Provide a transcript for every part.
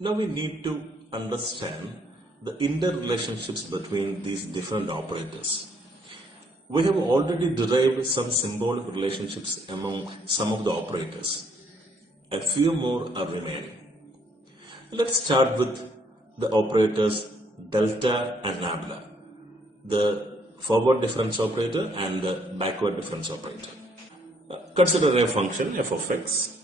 Now we need to understand the interrelationships between these different operators. We have already derived some symbolic relationships among some of the operators. A few more are remaining. Let's start with the operators delta and nabla, the forward difference operator and the backward difference operator. Consider a function f of x.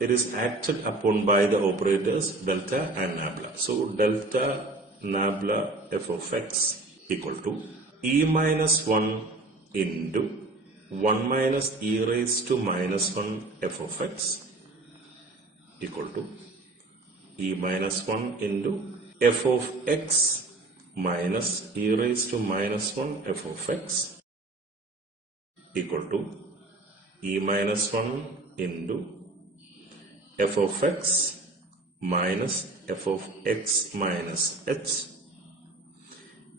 It is acted upon by the operators delta and nabla. So delta nabla f of x equal to e minus 1 into 1 minus e raised to minus 1 f of x equal to e minus 1 into f of x minus e raised to minus 1 f of x equal to e minus 1 into f of x minus f of x minus h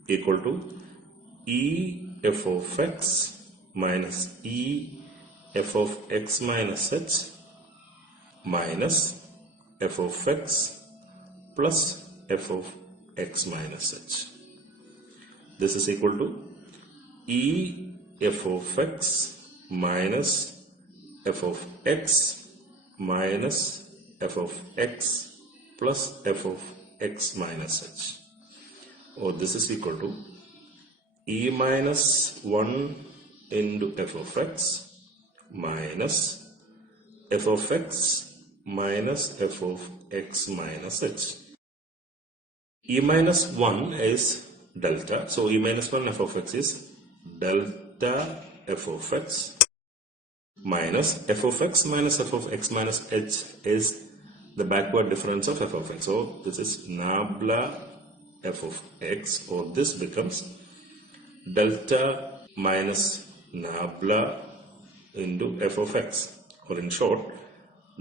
equal to e f of x minus e f of x minus h minus f of x plus f of x minus h. This is equal to e f of x minus f of x minus f of x plus f of x minus h, or this is equal to e minus 1 into f of x minus f of x minus f of x minus h. E minus 1 is delta, so e minus 1 f of x is delta f of x minus f of x minus f of x minus h is the backward difference of f of x. So this is nabla f of x, or this becomes delta minus nabla into f of x, or in short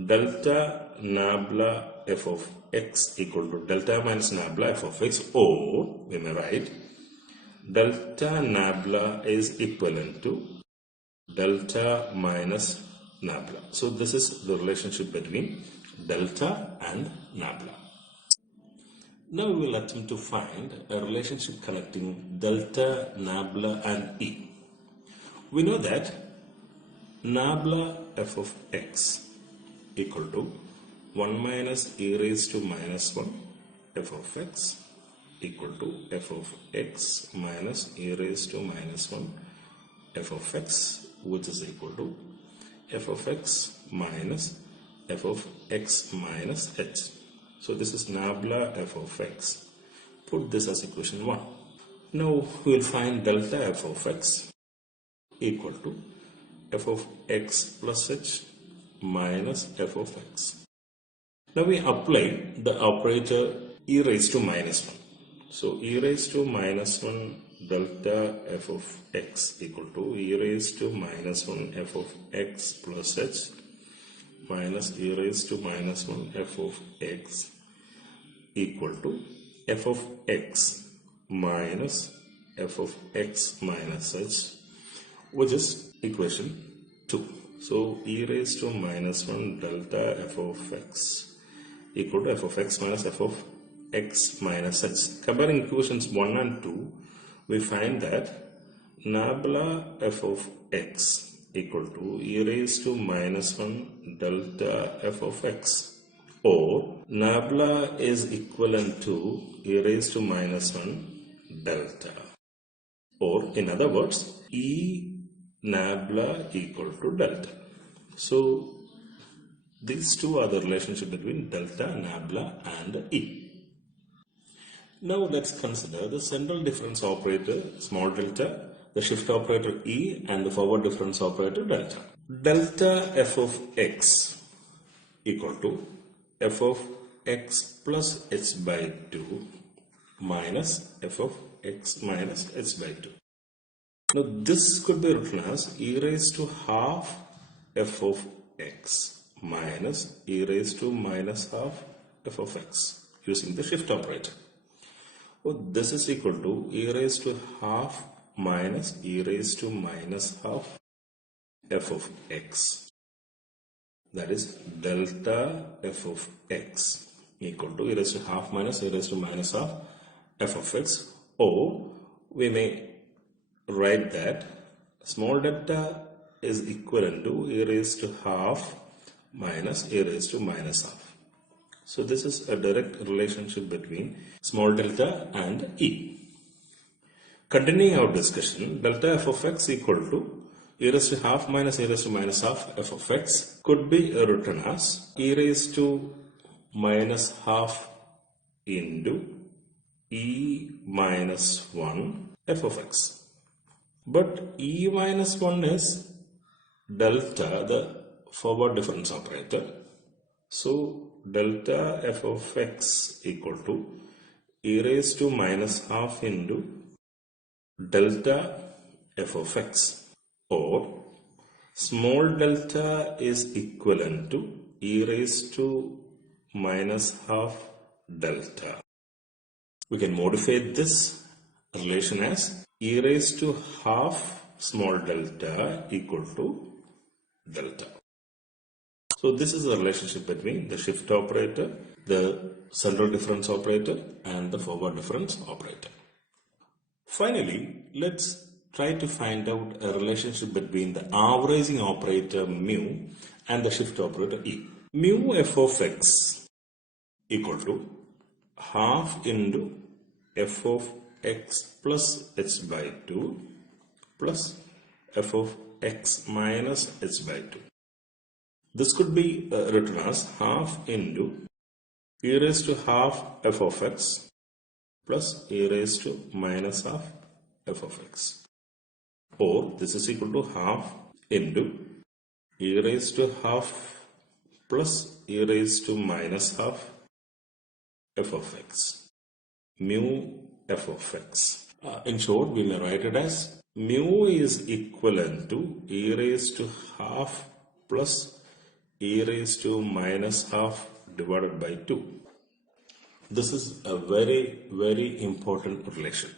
delta nabla f of x equal to delta minus nabla f of x, or we may write delta nabla is equivalent to delta minus nabla. So this is the relationship between delta and nabla. Now we will attempt to find a relationship connecting delta, nabla and e. We know that nabla f of x equal to 1 minus e raised to minus 1 f of x equal to f of x minus e raised to minus 1 f of x, which is equal to f of x minus f of x minus h. So this is nabla f of x. Put this as equation 1. Now we will find delta f of x equal to f of x plus h minus f of x. Now we apply the operator e raised to minus 1. So e raised to minus 1 delta f of x equal to e raised to minus 1 f of x plus h minus e raised to minus 1 f of x equal to f of x minus f of x minus h, which is equation 2. So e raised to minus 1 delta f of x equal to f of x minus f of x minus h. Comparing equations 1 and 2, we find that nabla f of x equal to e raised to minus 1 delta f of x, or nabla is equivalent to e raised to minus 1 delta, or in other words e nabla equal to delta. So these two are the relationship between delta, nabla and e. Now let's consider the central difference operator small delta, the shift operator e and the forward difference operator delta. Delta f of x equal to f of x plus h by 2 minus f of x minus h by 2. Now this could be written as e raised to half f of x minus e raised to minus half f of x using the shift operator. Oh, this is equal to e raised to half minus e raised to minus half f of x. That is delta f of x equal to e raised to half minus e raised to minus half f of x, or we may write that small delta is equivalent to e raised to half minus e raised to minus half. So this is a direct relationship between small delta and e. Continuing our discussion, delta f of x equal to e raised to half minus e raised to minus half f of x could be written as e raised to minus half into e minus 1 f of x. But e minus 1 is delta, the forward difference operator. So delta f of x equal to e raised to minus half into delta f of x, or small delta is equivalent to e raised to minus half delta. We can modify this relation as e raised to half small delta equal to delta. So this is the relationship between the shift operator, the central difference operator, and the forward difference operator. Finally, let's try to find out a relationship between the averaging operator mu and the shift operator e. Mu f of x equal to half into f of x plus h by 2 plus f of x minus h by 2. This could be written as half into e raised to half f of x plus e raised to minus half f of x, or this is equal to half into e raised to half plus e raised to minus half f of x, mu f of x. In short, we may write it as mu is equivalent to e raised to half plus e raised to minus half divided by 2. This is a very, very important relation.